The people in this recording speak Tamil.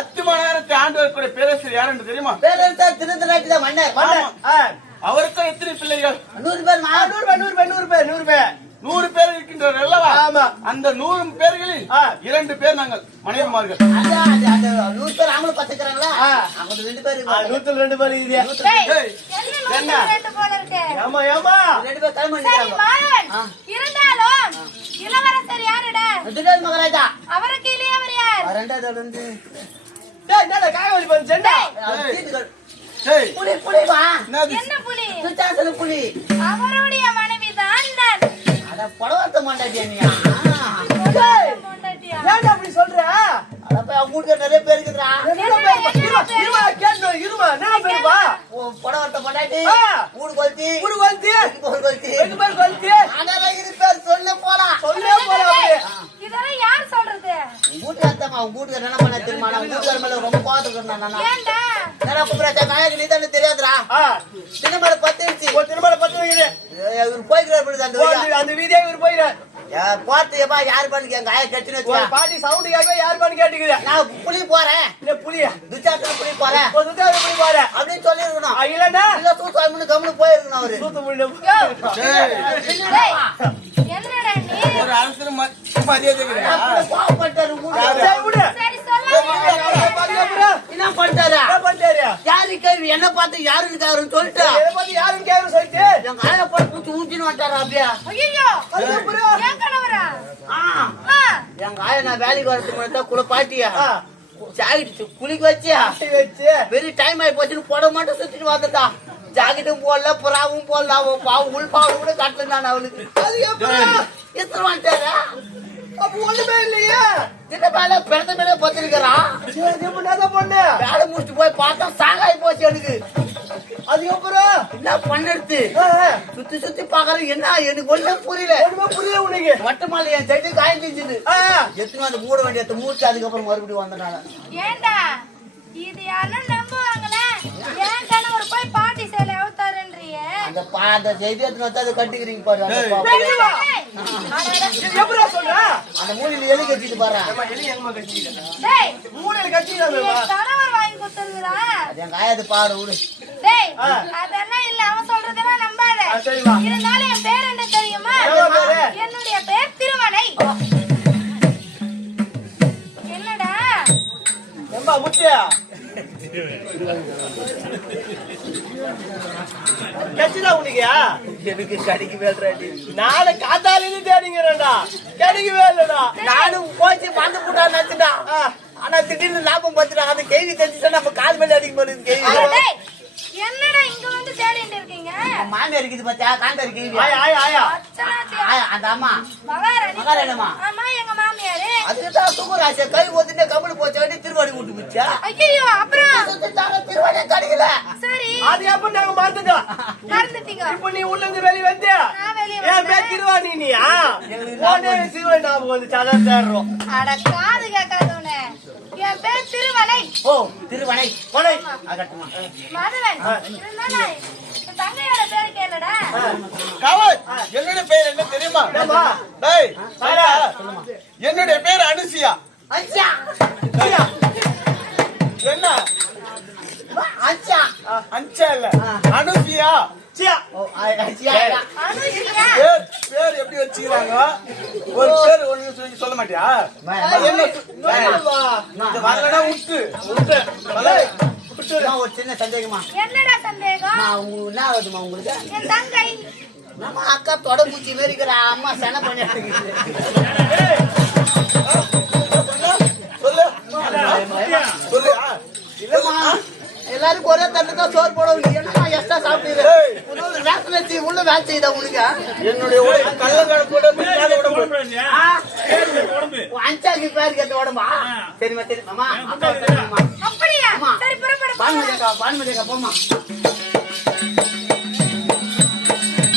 அத்திமாநகரத்தை ஆண்டு பேரரசர் யார் என்று தெரியுமா? அவருக்கு எத்தனை பிள்ளைகள்? 100 பேர் இருக்கின்றனர் அல்லவா? அந்த 100 பேர்களில் 2 பேர் நாங்கள் மனைவிமார்கள். 100 பேர் ஆம்பளை பசங்கறாங்களா? அவங்க 2 பேர் 102 பேர் இதுயா. என்ன 2 போல இருக்கு. ஏமா ஏமா 2 பேர் டைம் பண்ணிட்டாங்க. இருந்தாலும் இளவரசர் யாருடா? திடீர் மகாராஜா. அவருக்கு இளையவர் யார்? ரெண்டாவது வந்து டேய் என்னடா காகவலி பண்ண செண்டா? டேய் புலி புலிவா? என்ன புலி? சுச்சாசன புலி. அவருடைய மனைவி தான் நான். அட படவத்த மாட்டாடியா நீ? டேய் ஏன்டா அப்படி சொல்ற? அட போய் அவங்க ஊர்ல நிறைய பேர் இருக்குடா. இருமா என்ன பேருப்பா? படவத்த மாட்டாடி. ஊடு கொல்தி. ரெண்டு பேர் கொல்தி. அதெல்லாம் இது பேர் சொல்ல போலாம். இதெல்லாம் யார் சொல்றது? ஊட்டு அத்தமா ஊட்டு என்ன பண்ண தெரியுமா? நான் ஊட்டுல மேல ரொம்ப கோவத்துக்கு நான். ஏன்டா? நான் கூப்பிடுறேன் நாயக்கு நீ தானே தெரியாதுடா. திருமலை 10 இன்ச்சு. ஒரு திருமலை 10 வைக்குது. இவர் போய்க்கிறார் அந்த வீதியா இவர் போயிறார். போத்தியப்பா யாரு பண்ணி எங்க ஆயா கட்டினு ஒரு பாட்டி சவுண்ட் கேட்க யார் பண்ணி கேட்டுக்குது நான் புலி போறேன் இந்த புலிய துச்சாத்துல புலி போறேன் ஒரு துக்காத புலி பாரு அப்படின்னு சொல்லி இருக்கணும் இல்லன்னா இல்ல தூத்து கம்முனு போயிருக்கணும் அவரு சூத்து புலி டேய், என்னடா நீ ஒரு அரசு மரியாதை கிடையாது. பாவப்பட்டாரு சரி விடு சரி சொல்ல என்ன பண்ணிட்டாரு என்ன பண்ணிட்டாரு யாரு கேள்வி என்ன பார்த்து யாரு இருக்காருன்னு சொல்லிட்டு இதை பத்தி யாரும் கேட்கணும் சொல்லிட்டு எங்க ஆயா போய் பூச்சி ஊச்சின்னு வந்துட்டாரு அப்படியே ஐயோ அதுக்கப்புறம் ஏன் கணவரா ஆ, ஆ, எங்க ஆயா நான் வேலைக்கு வரதுக்கு முன்னாடி குள பாட்டியா ஆ, ஜாக்கெட் குளிக்க வச்சியா கட்டி வச்சு வெரி டைம் ஆகி போச்சுன்னு போட மாட்டேன் சுத்திட்டு வந்துட்டா ஜாக்கெட்டும் போடல புறாவும் போடல அவன் பாவம் உள்பாவும் கூட கட்டல நான் அவளுக்கு அதுக்கப்புறம் எத்தனை வந்துட்டாரு அப்ப ஒண்ணுமே இல்லையா சின்ன மேல பிறந்த மேல பத்திருக்கிறான் சரி என்ன பொண்ணு வேலை முடிச்சுட்டு போய் பார்த்தா சாகாய் போச்சு எனக்கு அதுக்கப்புறம் என்ன பண்ணடுத்து ஆ, ஆ, சுத்தி சுத்தி பாக்குறேன் என்ன எனக்கு ஒண்ணுமே புரியல ஒண்ணுமே புரியல உனக்கு மட்டமால என் சைடு காய்ச்சிருச்சுது ஆ, ஆ. எத்தனை வந்து மூட வேண்டியத மூச்சு அதுக்கப்புறம் மறுபடியும் வந்தனால ஏண்டா இது யாரும் நம்புவாங்களே ஏன் கணவர் போய் பாட்டி சேலை அவுத்தாருன்றியே அந்த செய்தி எடுத்துன்னு வந்து அதை கட்டிக்கிறீங்க பாரு அந்த பாப்பா. தெரியுமா? அடடா. இது எப்படிடா சொல்ற அந்த மூலையில எலி கட்டிட்டு பாரு ஏம்மா, எலி எங்கம்மா கட்டிக்கிட்ட? டேய், மூலையில கட்டிக்கிட்டாங்க நீ என் கணவர் வாங்கி கொடுத்துருக்குறா அது என் காயாது பாரு விடு டேய் ஆ. அதெல்லாம் இல்ல அவன் சொல்றதெல்லாம் நம்பாத ஆ, சரிம்மா. இருந்தாலும் என் பேர் என்ன தெரியுமா என்ன பேரு? என்னுடைய பேர் திருமலை என்னடா ஏம்பா முத்தியா கட்சிடா உனக்கு எனக்கு கடிக்கு வேல்றாடி நானும் காத்தாலிருந்து தேடிங்கிறேன்டா கிடைக்கவே இல்லடா நானும் போச்சு வந்து போட்டா நச்சுட்டா ஆனா திடீர்னு லாபம் பார்த்துட்டா அந்த கேள்வி தெரிஞ்சுட்டா நம்ம கால் மேல அடிக்க போறது அட கேள்வி டேய் என்னடா இங்க வந்து தேடிட்டு இருக்கீங்க மாமியார் இருக்குது பாத்தியா காந்தாரி கேள்வி ஆயா ஆயா ஆயா அச்சனாச்சி ஆயா, அந்த அம்மா மகாராணி மகாராணிமா? ஆமா எங்க மாமியாரு அதுதான் சுகராசியா கை ஒத்துட்டு கபடி போச்ச வேண்டி திருவாடி விட்டு போச்சா ஐயோ அப்புறம் திருவாடியே கிடைக்கல சரி அது எப்ப நாங்க மறந்துட்டோம் மறந்துட்டீங்க இப்ப நீ உள்ள இருந்து வெளிய வந்து நான் வெளிய ஏன் பேர் திருவாணி நீயா உடனே திருவாணி ஞாபகம் வந்து அதான் தேடுறோம் அட காது கேட்காதவனே என் பேர் திருமலை ஓ திருவனை கொலை அகட்டுமா மதுவன் இருந்தாலும் என் தங்கையோட பேர் கேளுடா கவல் என்னுடைய பேர் என்ன தெரியுமா? என்னம்மா? டேய் சாரா. என்னுடைய பேர் அனுசியா. அச்சா என்ன அச்சா அஞ்சா இல்ல அனுசியா. சியா ஓ அச்சியா அனுஷியா பேர் எப்படி வச்சுக்கிறாங்க? ஒரு பேர் ஒண்ணு சொல்ல மாட்டியா? என்ன வரலன்னா விட்டு ஒரு சின்ன சந்தேகமா என்னடா சந்தேகம் நான் உங்களுக்கு என்ன ஆகுதுமா உங்களுக்கு என் தங்கை நம்ம அக்கா தொடப்பூச்சி மாரி இருக்கிற அம்மா சென பண்ணி சொல்லு சொல்லு இல்லம்மா எல்லாருக்கும் ஒரே தட்டு தான் சோறு போடவும் என்னமா எக்ஸ்ட்ரா சாப்பிட்டு ரேஷன் வச்சு உள்ள வேலை செய்யுதா உனக்கு என்னுடைய உடம்பு கள்ளங்கடை போட்டு காலை உடம்பு அஞ்சாக்கு பேருக்கு எத்த உடம்பா சரிம்மா சரிம்மா அக்கா சரிம்மா அப்படியா ஆமா. சரி புறப்படு பான்மதிக்கா போமா